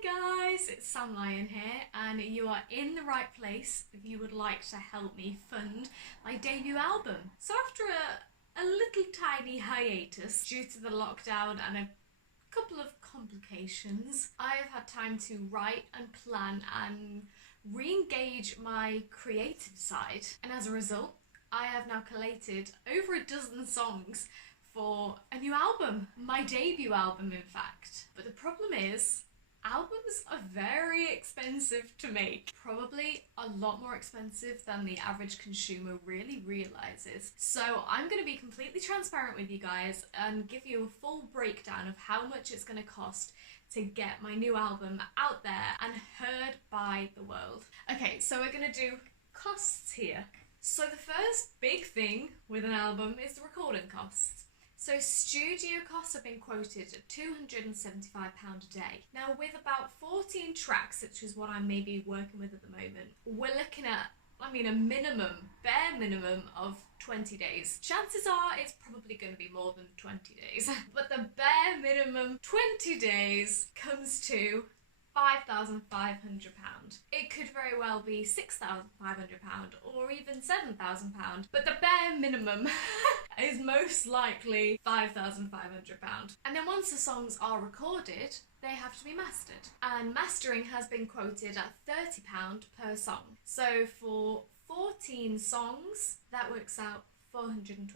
Hi guys, it's Lyon here, and you are in the right place if you would like to help me fund my debut album. So after a little tiny hiatus due to the lockdown and a couple of complications, I have had time to write and plan and re-engage my creative side, and as a result I have now collated over a dozen songs for a new album, my debut album in fact. But the problem is, albums are very expensive to make, probably a lot more expensive than the average consumer really realizes. So I'm going to be completely transparent with you guys and give you a full breakdown of how much it's going to cost to get my new album out there and heard by the world. Okay, so we're going to do costs here. So the first big thing with an album is the recording costs. So studio costs have been quoted at £275 a day. Now with about 14 tracks, which is what I'm maybe working with at the moment, we're looking at, a minimum, bare minimum of 20 days. Chances are it's probably going to be more than 20 days. But the bare minimum 20 days comes to £5,500. It could very well be £6,500 or even £7,000, but the bare minimum is most likely £5,500. And then once the songs are recorded, they have to be mastered. And mastering has been quoted at £30 per song. So for 14 songs, that works out £420.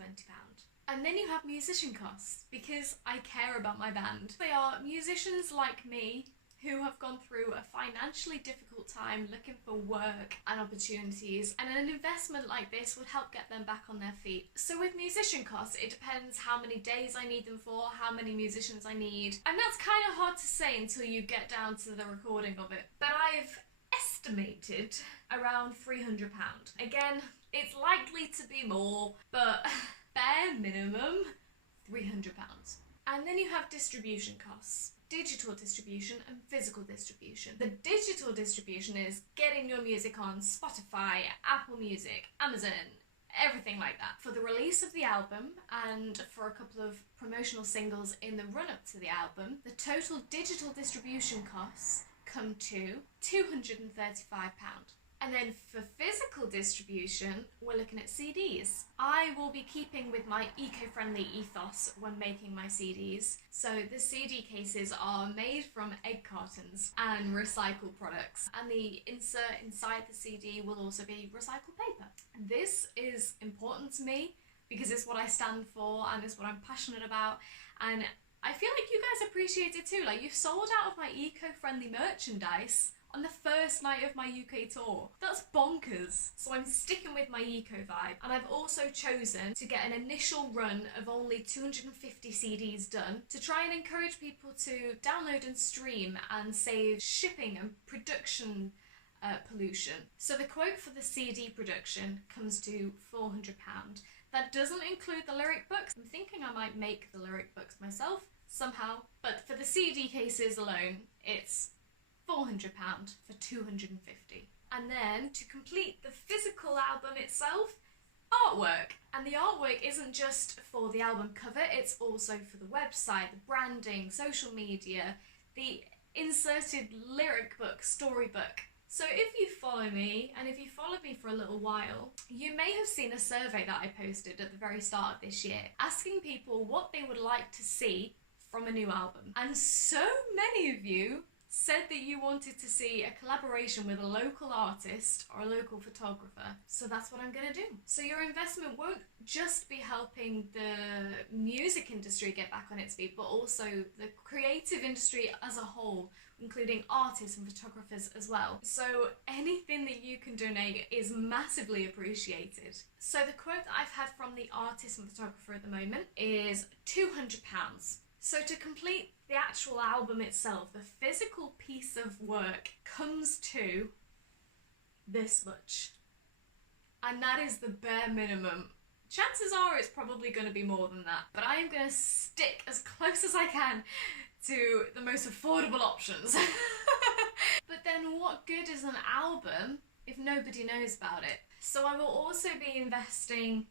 And then you have musician costs, because I care about my band. They are musicians like me who have gone through a financially difficult time looking for work and opportunities, and an investment like this would help get them back on their feet. So with musician costs, it depends how many days I need them for, how many musicians I need, and that's kind of hard to say until you get down to the recording of it. But I've estimated around £300. Again, it's likely to be more, but bare minimum £300. And then you have distribution costs. Digital distribution and physical distribution. The digital distribution is getting your music on Spotify, Apple Music, Amazon, everything like that. For the release of the album and for a couple of promotional singles in the run-up to the album, the total digital distribution costs come to £235. And then for physical distribution, we're looking at CDs. I will be keeping with my eco-friendly ethos when making my CDs. So the CD cases are made from egg cartons and recycled products. And the insert inside the CD will also be recycled paper. This is important to me because it's what I stand for and it's what I'm passionate about. And I feel like you guys appreciate it too. Like, you've sold out of my eco-friendly merchandise on the first night of my UK tour. That's bonkers. So I'm sticking with my eco vibe, and I've also chosen to get an initial run of only 250 CDs done to try and encourage people to download and stream and save shipping and production pollution. So the quote for the CD production comes to £400. That doesn't include the lyric books. I'm thinking I might make the lyric books myself somehow, but for the CD cases alone, it's £400 for 250. And then to complete the physical album itself, artwork. And the artwork isn't just for the album cover, it's also for the website, the branding, social media, the inserted lyric book, storybook. So if you follow me, and if you followed me for a little while, you may have seen a survey that I posted at the very start of this year, asking people what they would like to see from a new album. And so many of you said that you wanted to see a collaboration with a local artist or a local photographer. So that's what I'm going to do. So your investment won't just be helping the music industry get back on its feet, but also the creative industry as a whole, including artists and photographers as well. So anything that you can donate is massively appreciated. So the quote that I've had from the artist and photographer at the moment is £200. So to complete the actual album itself, the physical piece of work comes to this much. And that is the bare minimum. Chances are it's probably going to be more than that, but I am going to stick as close as I can to the most affordable options. But then what good is an album if nobody knows about it? So I will also be investing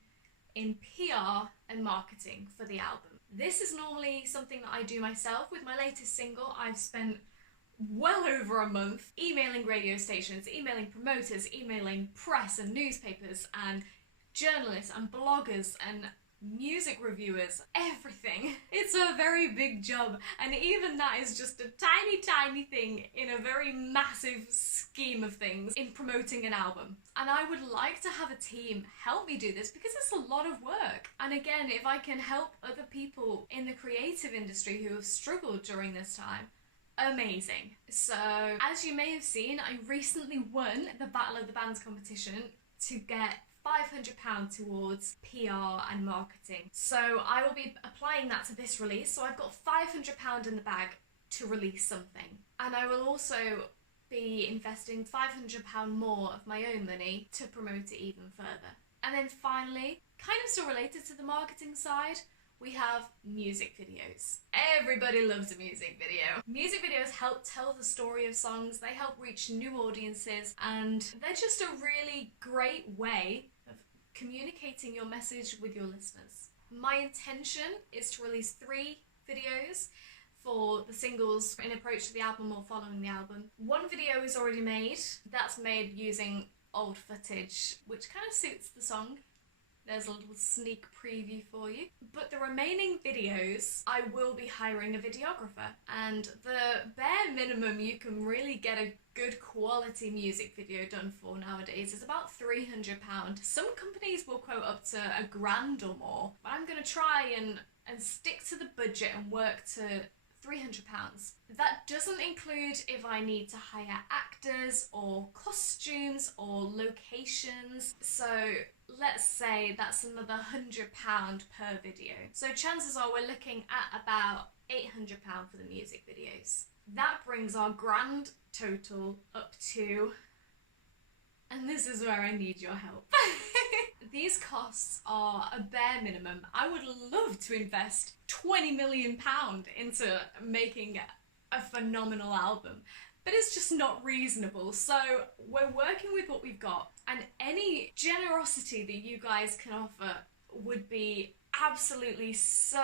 in PR and marketing for the album. This is normally something that I do myself. With my latest single, I've spent well over a month, emailing radio stations, emailing promoters, emailing press and newspapers and journalists and bloggers and music reviewers, everything. It's a very big job, and even that is just a tiny thing in a very massive scheme of things in promoting an album. And I would like to have a team help me do this because it's a lot of work. And again, if I can help other people in the creative industry who have struggled during this time, amazing. So, as you may have seen, I recently won the Battle of the Bands competition to get £500 towards PR and marketing. So I will be applying that to this release. So I've got £500 in the bag to release something. And I will also be investing £500 more of my own money to promote it even further. And then finally, kind of still related to the marketing side, we have music videos. Everybody loves a music video. Music videos help tell the story of songs, they help reach new audiences, and they're just a really great way of communicating your message with your listeners. My intention is to release 3 videos for the singles in approach to the album or following the album. One video is already made. That's made using old footage, which kind of suits the song. There's a little sneak preview for you. But the remaining videos, I will be hiring a videographer. And the bare minimum you can really get a good quality music video done for nowadays is about £300. Some companies will quote up to £1,000 or more. But I'm going to try and stick to the budget and work to £300. That doesn't include if I need to hire actors or costumes or locations. So let's say that's another £100 per video. So chances are we're looking at about £800 for the music videos. That brings our grand total up to, and this is where I need your help. These costs are a bare minimum. I would love to invest £20 million into making a phenomenal album, but it's just not reasonable. So we're working with what we've got, and any generosity that you guys can offer would be absolutely so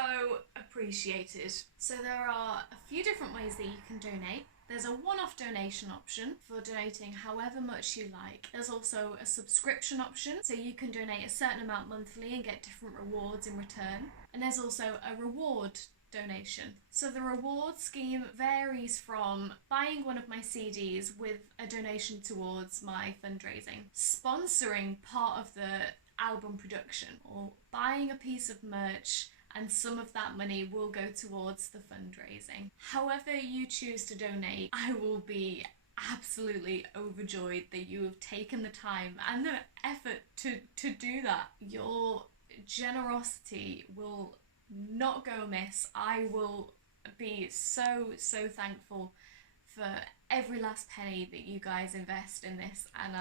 appreciated. So there are a few different ways that you can donate. There's a one-off donation option for donating however much you like. There's also a subscription option, so you can donate a certain amount monthly and get different rewards in return. And there's also a reward donation. So the reward scheme varies from buying one of my CDs with a donation towards my fundraising, sponsoring part of the album production, or buying a piece of merch, and some of that money will go towards the fundraising. However you choose to donate, I will be absolutely overjoyed that you have taken the time and the effort to do that. Your generosity will not go amiss. I will be so thankful for every last penny that you guys invest in this, and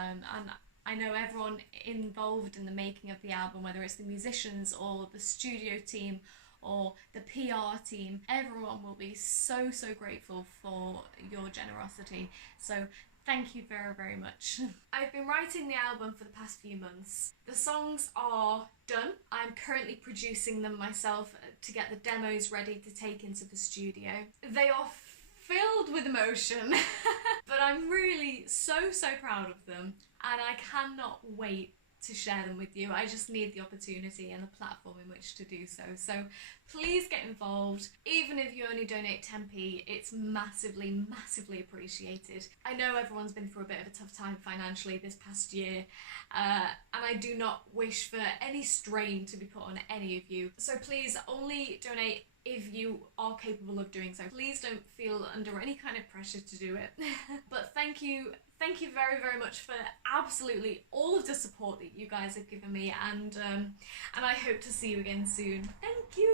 I know everyone involved in the making of the album, whether it's the musicians or the studio team or the PR team, everyone will be so grateful for your generosity. So thank you very much. I've been writing the album for the past few months. The songs are done. I'm currently producing them myself to get the demos ready to take into the studio. They are filled with emotion, but I'm really so proud of them, and I cannot wait to share them with you. I just need the opportunity and the platform in which to do so. So please get involved. Even if you only donate 10p, it's massively appreciated. I know everyone's been through a bit of a tough time financially this past year, and I do not wish for any strain to be put on any of you. So please only donate if you are capable of doing so. Please don't feel under any kind of pressure to do it. But thank you very much for absolutely all of the support that you guys have given me, and I hope to see you again soon. Thank you.